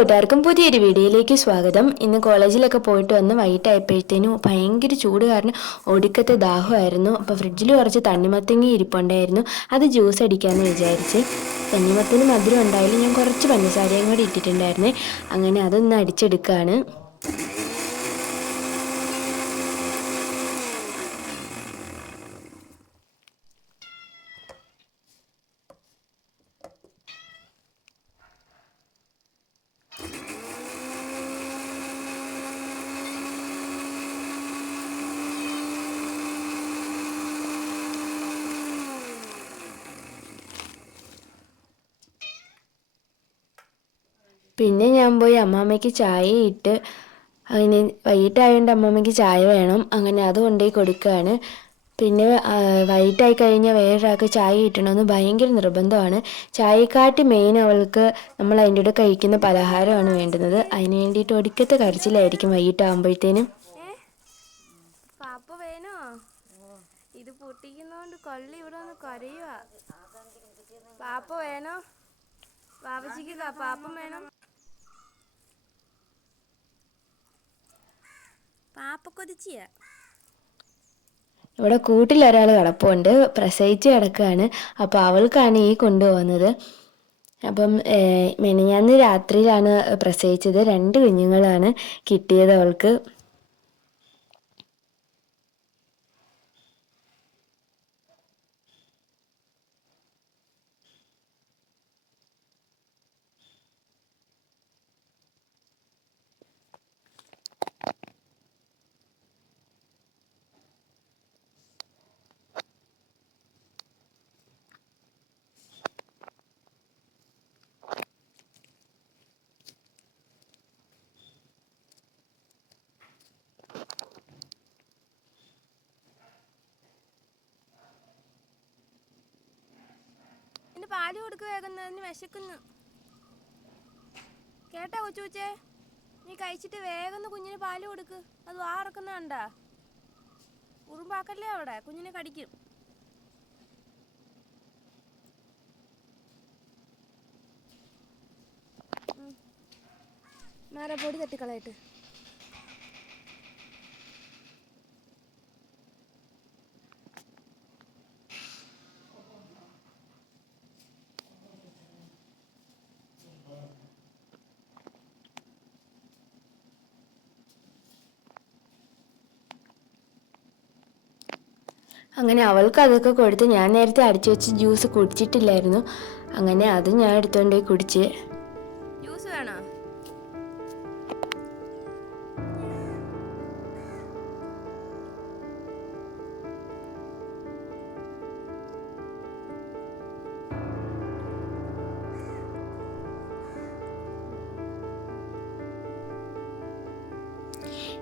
കൂട്ടുകാർക്കും പുതിയൊരു വീഡിയോയിലേക്ക് സ്വാഗതം. ഇന്ന് കോളേജിലൊക്കെ പോയിട്ട് വന്ന് വൈകിട്ടായപ്പോഴത്തേനും ഭയങ്കര ചൂട് കാരണം ഒടുക്കത്തെ ദാഹമായിരുന്നു. അപ്പോൾ ഫ്രിഡ്ജിൽ കുറച്ച് തണ്ണിമത്തങ്ങ ഇരിപ്പുണ്ടായിരുന്നു. അത് ജ്യൂസ് അടിക്കാമെന്ന് വിചാരിച്ച്. തണ്ണിമത്തന് മധുരം ഉണ്ടായാലും ഞാൻ കുറച്ച് പഞ്ചസാരയും കൂടി ഇട്ടിട്ടുണ്ടായിരുന്നേ. അങ്ങനെ അതൊന്ന് അടിച്ചെടുക്കുകയാണ്. പിന്നെ ഞാൻ പോയി അമ്മാമ്മയ്ക്ക് ചായ ഇട്ട്, അതിന് വൈകിട്ടായതുകൊണ്ട് അമ്മമ്മയ്ക്ക് ചായ വേണം. അങ്ങനെ അത് കൊണ്ടുപോയി കൊടുക്കുകയാണ്. പിന്നെ വൈകിട്ടായി കഴിഞ്ഞാൽ വേറൊരാൾക്ക് ചായ കിട്ടണമെന്ന് ഭയങ്കര നിർബന്ധമാണ്. ചായക്കാട്ടി മെയിൻ അവൾക്ക് നമ്മൾ അതിൻ്റെ കൂടെ കഴിക്കുന്ന പലഹാരമാണ് വേണ്ടുന്നത്. അതിന് വേണ്ടിയിട്ട് ഒടുക്കത്തെ കരച്ചിലായിരിക്കും വൈകിട്ടാകുമ്പോഴത്തേനും. പാപ്പ വേണോ? ഇത് പൊട്ടിക്കുന്നോണ്ട് കൊള്ളി ഇവിടെ ഒന്ന് കരയുക. പാപ്പ വേണോ? ബാബച്ചിക്ക് പാപ്പം വേണം. പാപ്പ കൊതിച്ചിയ. ഇവിടെ കൂട്ടിലൊരാൾ കിടപ്പുണ്ട്, പ്രസവിച്ച് കിടക്കുകയാണ്. അപ്പോൾ അവൾക്കാണ് ഈ കൊണ്ടുപോകുന്നത്. അപ്പം മെനഞ്ഞാന്ന് രാത്രിയിലാണ് പ്രസവിച്ചത്. 2 കുഞ്ഞുങ്ങളാണ് കിട്ടിയത് അവൾക്ക്. എന്റെ പാല് കൊടുക്കുക, വേഗം വിശക്കുന്നു. കേട്ടാ കൊച്ചുച്ചേ, നീ കഴിച്ചിട്ട് വേഗം കുഞ്ഞിന് പാല് കൊടുക്ക്. അത് വാറക്കുന്ന കണ്ടാ? ഉറുമ്പാക്കല്ലേ, അവിടെ കുഞ്ഞിനെ കടിക്കും. മാറാ, പൊടി തട്ടിക്കളയിട്ട്. അങ്ങനെ അവൾക്ക് അതൊക്കെ കൊടുത്ത്, ഞാൻ നേരത്തെ അടിച്ചു വെച്ച് ജ്യൂസ് കുടിച്ചിട്ടില്ലായിരുന്നു. അങ്ങനെ അത് ഞാൻ എടുത്തുകൊണ്ട് പോയി കുടിച്ച്. ജ്യൂസ് വേണോ?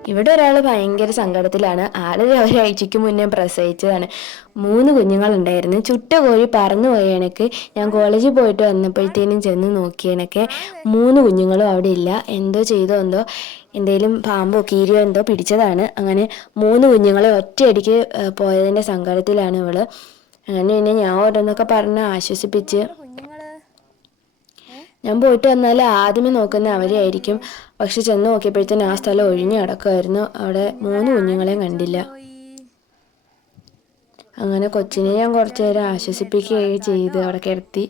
ഇവിടെ ഒരാൾ ഭയങ്കര സങ്കടത്തിലാണ്. ആള് ഒരാഴ്ചയ്ക്ക് മുന്നേ പ്രസവിച്ചതാണ്. 3 കുഞ്ഞുങ്ങളുണ്ടായിരുന്നു. ചുട്ട കോഴി പറന്നു പോയ കണക്ക് ഞാൻ കോളേജിൽ പോയിട്ട് വന്നപ്പോഴത്തേനും ചെന്ന് നോക്കിയണക്കെ 3 കുഞ്ഞുങ്ങളും അവിടെ ഇല്ല. എന്തോ ചെയ്തോ എന്തോ, എന്തേലും പാമ്പോ കീരിയോ എന്തോ പിടിച്ചതാണ്. അങ്ങനെ 3 കുഞ്ഞുങ്ങളെ ഒറ്റയടിക്ക് പോയതിൻ്റെ സങ്കടത്തിലാണ് ഇവള്. അങ്ങനെ പിന്നെ ഞാൻ ഓരോന്നൊക്കെ പറഞ്ഞ് ആശ്വസിപ്പിച്ച്. ഞാൻ പോയിട്ട് വന്നാൽ ആദ്യമേ നോക്കുന്ന അവരെയായിരിക്കും. പക്ഷെ ചെന്ന് നോക്കിയപ്പോഴത്തേനും ആ സ്ഥലം ഒഴിഞ്ഞു കിടക്കുമായിരുന്നു. അവിടെ 3 കുഞ്ഞുങ്ങളെയും കണ്ടില്ല. അങ്ങനെ കൊച്ചിനെ ഞാൻ കുറച്ചു നേരം ആശ്വസിപ്പിക്കുകയും ചെയ്ത് അവിടെ കിടത്തി.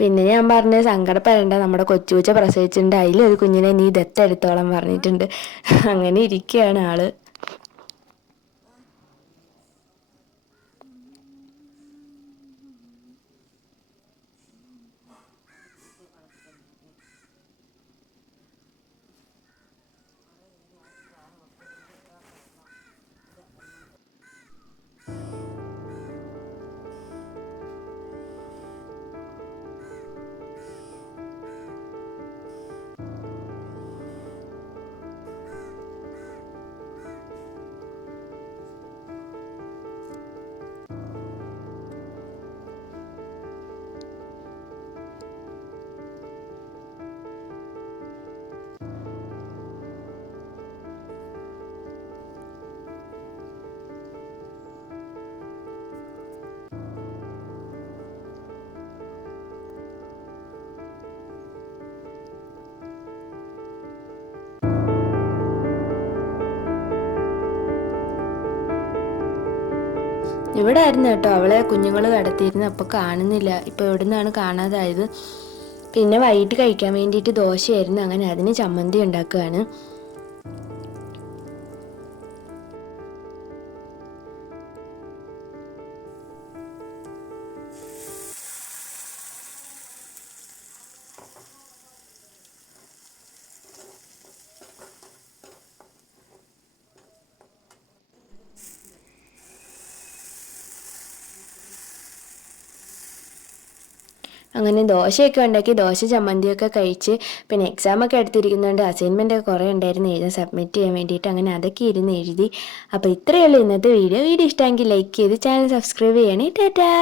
പിന്നെ ഞാൻ പറഞ്ഞ് സങ്കടപ്പെടേണ്ട, നമ്മുടെ കൊച്ചുപൂച്ച പ്രസവിച്ചിട്ടുണ്ട്, അതിലൊരു കുഞ്ഞിനെ നീ ദത്തെടുത്തോളം പറഞ്ഞിട്ടുണ്ട്. അങ്ങനെ ഇരിക്കുകയാണ് ആള്. ഇവിടെ ആയിരുന്നു കേട്ടോ അവളെ കുഞ്ഞുങ്ങൾ കടത്തിയിരുന്നത്. അപ്പോൾ കാണുന്നില്ല, ഇപ്പോൾ എവിടെ നിന്നാണ് കാണാതായത്. പിന്നെ വൈകിട്ട് കഴിക്കാൻ വേണ്ടിയിട്ട് ദോശയായിരുന്നു, അങ്ങനെ അതിന് ചമ്മന്തി ഉണ്ടാക്കുകയാണ്. അങ്ങനെ ദോശയൊക്കെ ഉണ്ടാക്കി ദോശ ചമ്മന്തിയൊക്കെ കഴിച്ച് പിന്നെ എക്സാമൊക്കെ എടുത്തിരിക്കുന്നുണ്ട്. അസൈൻമെൻറ്റൊക്കെ കുറേ ഉണ്ടായിരുന്നു എഴുതാൻ, സബ്മിറ്റ് ചെയ്യാൻ വേണ്ടിയിട്ട്. അങ്ങനെ അതൊക്കെ ഇരുന്ന് എഴുതി. അപ്പോൾ ഇത്രയേ ഉള്ളൂ ഇന്നത്തെ വീഡിയോ. വീഡിയോ ഇഷ്ടമെങ്കിൽ ലൈക്ക് ചെയ്ത് ചാനൽ സബ്സ്ക്രൈബ് ചെയ്യണേ. ടാറ്റാ.